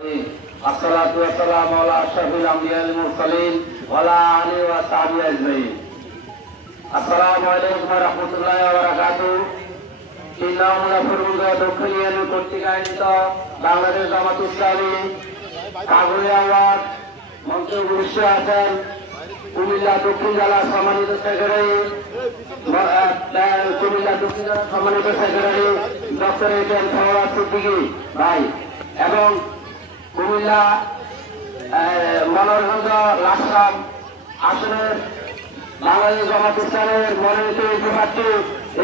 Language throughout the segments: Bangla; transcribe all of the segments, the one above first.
আসসালাতু ওয়াসসালামু আলা আশরাফিল আমবিয়াল মুরসালিন ওয়া আলা আলিহি ওয়া সাহবিহি আজমাইন। আসসালামু আলাইকুম ওয়া রাহমাতুল্লাহি ওয়া বারাকাতুহু। দক্ষিণ ইউনিয়ন কর্তৃক আয়োজিত বাংলাদেশ জামাত ইসলামী কাগরিয়া ওয়ার্ড মঞ্চে উপস্থিত আছেন কুমিল্লা দক্ষিণ জেলার সম্মানিত secretary doctor A K M. Sawar Siddiqui ভাই এবং কুমিল্লা মনোরগঞ্জ লাকসাম আসনের বাংলাদেশ জামাত ইসলামের মনোনীত প্রার্থী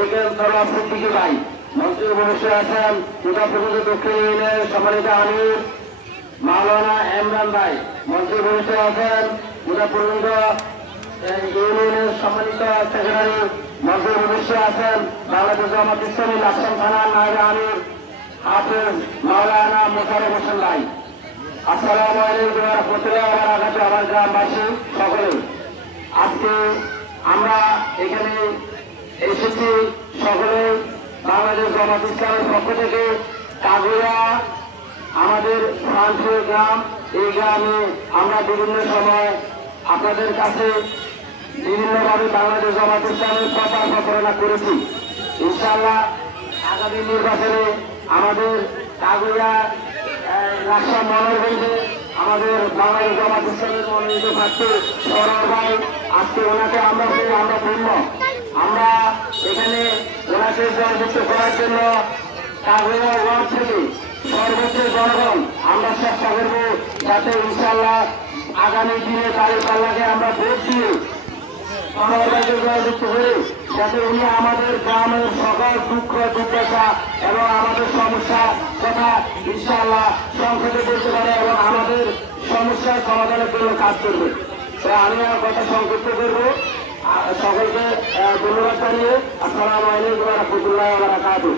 এ.কে.এম. সাওয়ার সিদ্দিকী ভাই মঞ্চে উপস্থিত আছেন মুজাফফরপুর দক্ষিণ ইউনিয়নের সম্মানিত আমির মাওলানা ইমরান ভাই মঞ্চে উপস্থিত আছেন মুজাফফরপুর ইউনিয়নের সম্মানিত সেক্রেটারি মঞ্চে উপস্থিত আছেন বাংলাদেশ জামাত ইসলামী লাকসাম থানার নায়েবে আমির হাফেজ মাওলানা মোশাররফ হোসেন ভাই। আসসালামু আলাইকুম ওয়া রাহমাতুল্লাহি ওয়া বারাকাতুহু। আমার গ্রামবাসী সকলে আজকে আমরা এখানে এসেছি সকলে বাংলাদেশ জামাত ইসলামের পক্ষ থেকে কাগরিয়া আমাদের প্রান্তীয় গ্রাম। এই গ্রামে আমরা বিভিন্ন সময় আপনাদের কাছে বিভিন্নভাবে বাংলাদেশ জামাত ইসলামের প্রচার প্রচারণা করেছি। ইনশাআল্লাহ আগামী নির্বাচনে আমাদের কাগরিয়া লাকসাম মনোরগঞ্জে আমাদের বাংলাদেশ জামাত ইসলামের মনোনীত প্রার্থী সরোয়ার ভাই আজকে ওনাকে আমরা পূর্ণ আমরা এখানে ওনাকে জয়যুক্ত করার জন্য কাগরিয়া ওয়ার্ড থেকে সর্বোচ্চ জনগণ আমরা চেষ্টা করব যাতে ইনশাআল্লাহ আগামী দিনে তারিখ পাল্লাকে আমরা ভোট দিয়ে জয়যুক্ত হয়ে যাতে উনি আমাদের গ্রামের সকল দুঃখ দুর্দশা এবং আমাদের সমস্যা কথা ইনশাআল্লাহ সংক্ষেপে বলতে পারে এবং আমাদের সমস্যার সমাধানের জন্য কাজ করবে। তো আমি আমার কথা সংক্ষিপ্ত করবো। সকলকে ধন্যবাদ জানিয়ে আসসালামু আলাইকুম ওয়া রাহমাতুল্লাহি ওয়া বারাকাতুহু।